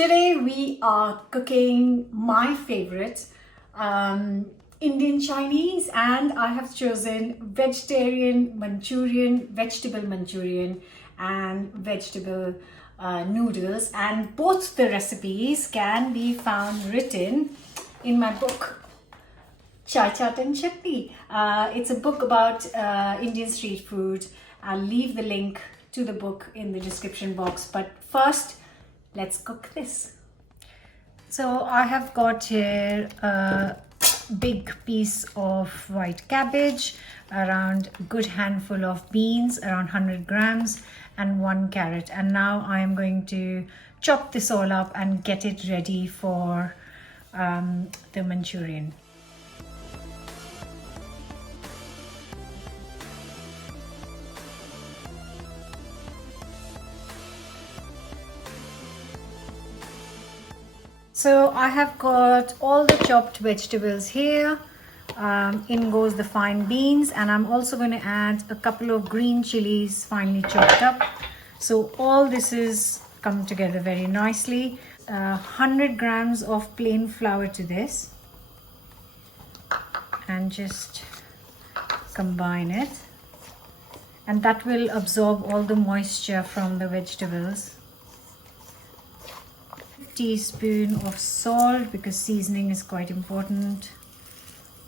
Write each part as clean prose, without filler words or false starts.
Today we are cooking my favorite Indian Chinese, and I have chosen vegetarian Manchurian, vegetable Manchurian and vegetable noodles, and both the recipes can be found written in my book Chaat and Chutney. It's a book about Indian street food. I'll leave the link to the book in the description box, but first let's cook this. So I have got here a big piece of white cabbage, around a good handful of beans, around 100 grams, and 1 carrot. And now I am going to chop this all up and get it ready for the Manchurian. So I have got all the chopped vegetables here. In goes the fine beans, and I'm also going to add a couple of green chilies finely chopped up. So all this is come together very nicely. 100 grams of plain flour to this, and just combine it, and that will absorb all the moisture from the vegetables. Teaspoon of salt, because seasoning is quite important.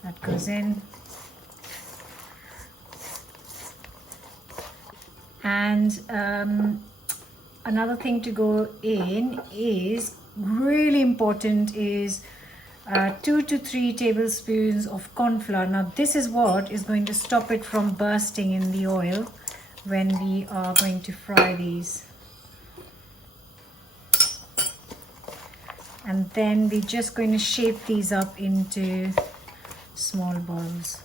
That goes in. And another thing to go in is really important is 2 to 3 tablespoons of corn flour. Now this is what is going to stop it from bursting in the oil when we are going to fry these. And then we're just going to shape these up into small balls.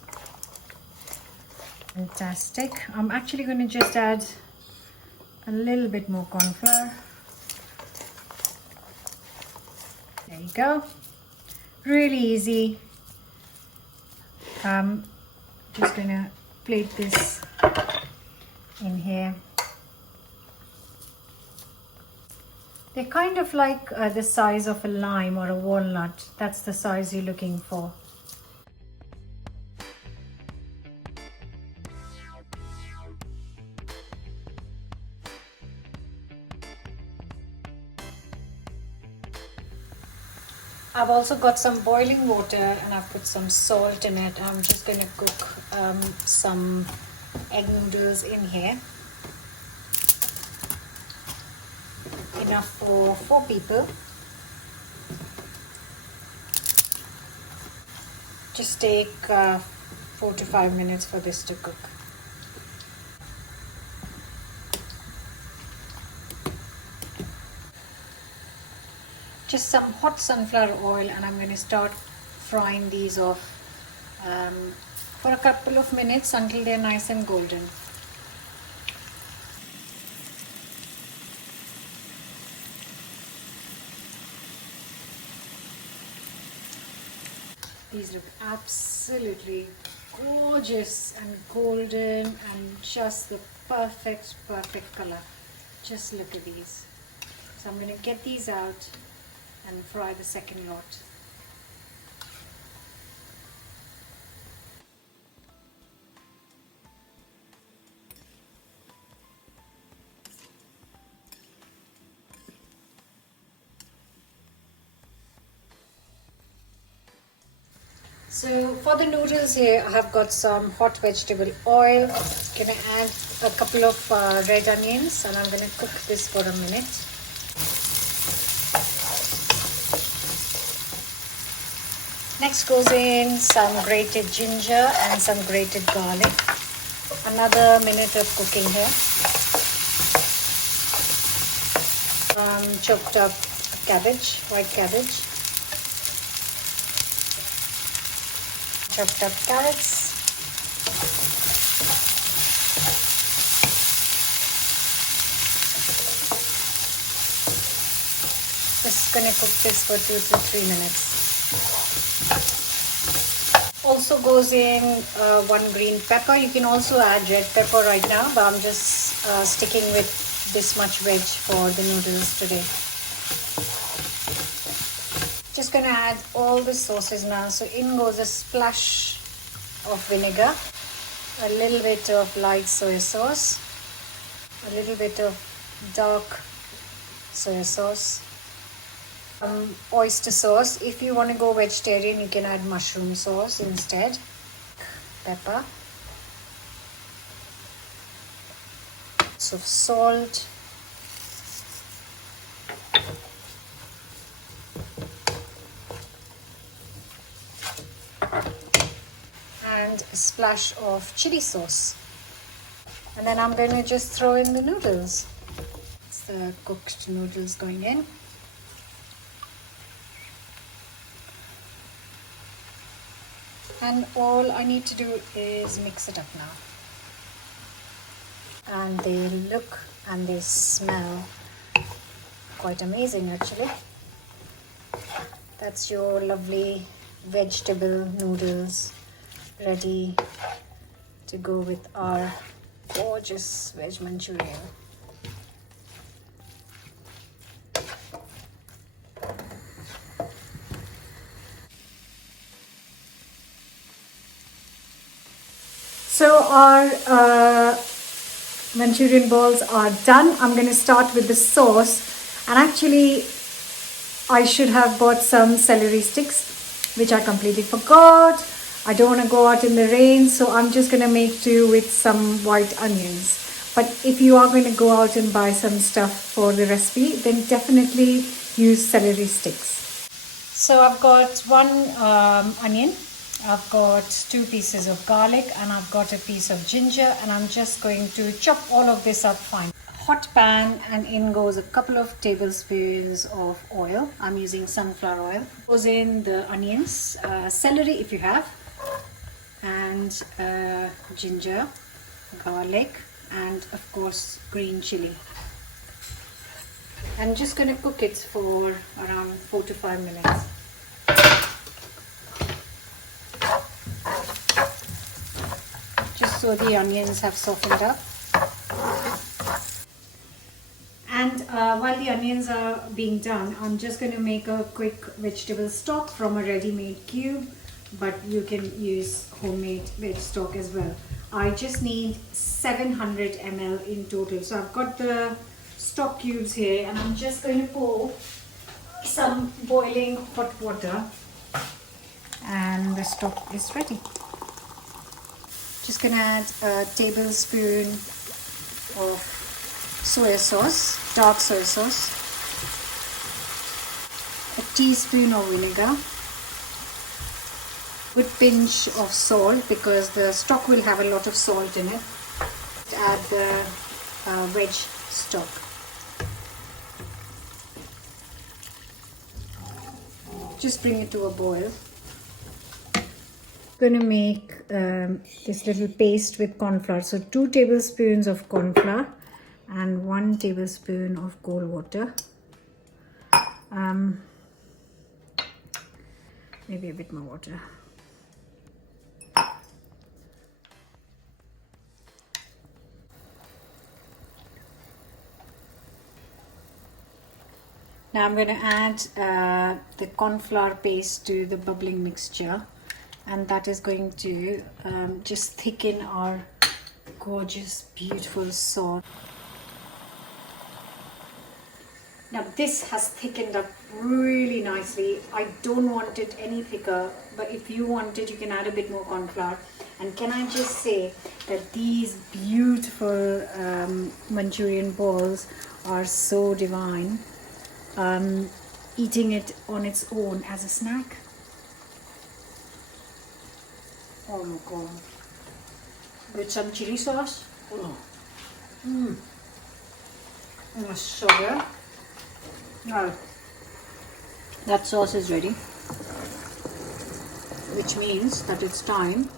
Fantastic. I'm actually going to just add a little bit more corn flour. There you go. Really easy. Just going to plate this in here. They're kind of like the size of a lime or a walnut. That's the size you're looking for. I've also got some boiling water, and I've put some salt in it. I'm just going to cook some egg noodles in here. Enough for 4 people. Just take 4 to 5 minutes for this to cook. Just some hot sunflower oil, and I'm going to start frying these off for a couple of minutes until they're nice and golden. These look absolutely gorgeous and golden, and just the perfect color. Just look at these. So I'm going to get these out and fry the second lot. So for the noodles here, I have got some hot vegetable oil. I'm going to add a couple of red onions, and I'm going to cook this for a minute. Next goes in some grated ginger and some grated garlic. Another minute of cooking here. Chopped up cabbage, white cabbage. Chopped up carrots. Just gonna cook this for 2 to 3 minutes. Also goes in 1 green pepper. You can also add red pepper right now, but I'm just sticking with this much veg for the noodles today. just going to add all the sauces now. So in goes a splash of vinegar, a little bit of light soy sauce, a little bit of dark soy sauce, oyster sauce. If you want to go vegetarian, you can add mushroom sauce instead. Pepper, of salt, and a splash of chili sauce. And then I'm going to just throw in the noodles. It's the cooked noodles going in. And all I need to do is mix it up now. And they look and they smell quite amazing actually. That's your lovely vegetable noodles ready to go with our gorgeous veg Manchurian. So our Manchurian balls are done. I'm going to start with the sauce, and actually I should have bought some celery sticks, which I completely forgot. I don't want to go out in the rain, so I'm just going to make do with some white onions. But if you are going to go out and buy some stuff for the recipe, then definitely use celery sticks. So I've got one onion, I've got 2 pieces of garlic, and I've got a piece of ginger, and I'm just going to chop all of this up fine. Hot pan, and in goes a couple of tablespoons of oil. I'm using sunflower oil. Goes in the onions, celery if you have, and ginger, garlic, and of course green chili. I'm just going to cook it for around 4 to 5 minutes. Just so the onions have softened up. And while the onions are being done, I'm just going to make a quick vegetable stock from a ready-made cube, but you can use homemade veg stock as well. I just need 700 ml in total. So I've got the stock cubes here, and I'm just going to pour some boiling hot water, and the stock is ready. Just going to add a tablespoon of soy sauce, dark soy sauce, a teaspoon of vinegar, good pinch of salt because the stock will have a lot of salt in it. Add the veg stock. Just bring it to a boil. I'm going to make this little paste with corn flour. So 2 tablespoons of corn flour and 1 tablespoon of cold water. Maybe a bit more water. Now I'm going to add the corn flour paste to the bubbling mixture, and that is going to just thicken our gorgeous, beautiful sauce. Now this has thickened up really nicely. I don't want it any thicker, but if you want it, you can add a bit more corn flour. And can I just say that these beautiful Manchurian balls are so divine. Eating it on its own as a snack. Oh my god. With some chili sauce. Oh. That's so good. Now, that sauce is ready, which means that it's time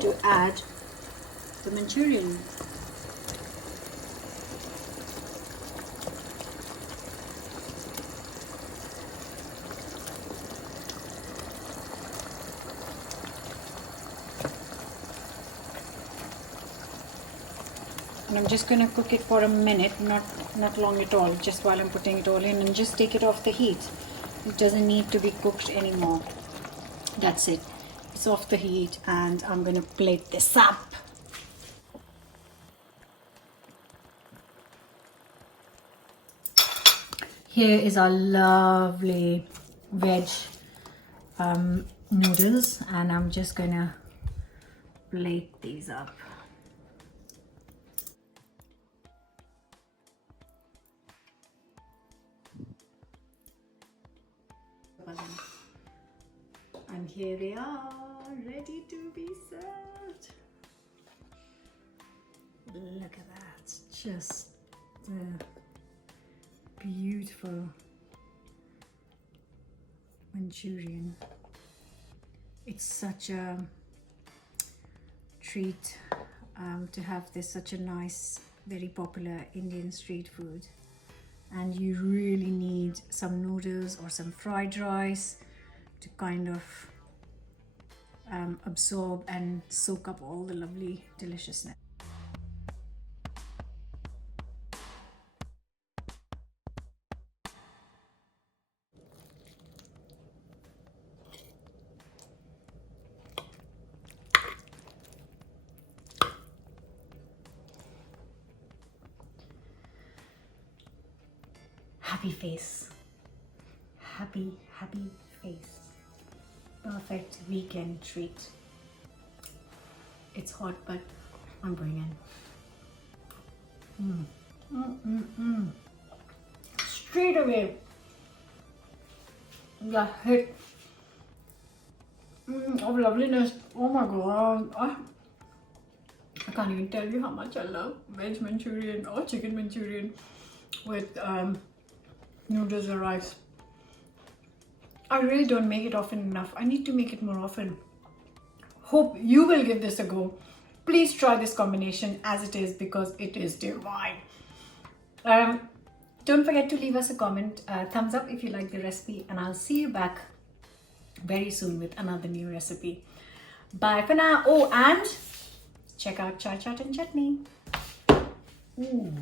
to add the Manchurian. And I'm just going to cook it for a minute, not long at all, just while I'm putting it all in, and just take it off the heat. It doesn't need to be cooked anymore. That's it. It's off the heat, and I'm gonna plate this up. Here is our lovely veg noodles, and I'm just gonna plate these up. And here they are, ready to be served. Look at that, just the beautiful Manchurian. It's such a treat to have this, such a nice, very popular Indian street food. And you really need some noodles or some fried rice to kind of absorb and soak up all the lovely deliciousness. Happy face. Happy face. Perfect weekend treat. It's hot, but I'm going in. Straight away, the hit of loveliness. Oh my god. I can't even tell you how much I love veg Manchurian or chicken Manchurian with noodles or rice. I really don't make it often enough. I need to make it more often. Hope you will give this a go. Please try this combination as it is, because it is divine. Don't forget to leave us a comment, thumbs up if you like the recipe, and I'll see you back very soon with another new recipe. Bye for now. Oh, and check out Chaat and Chutney. Ooh.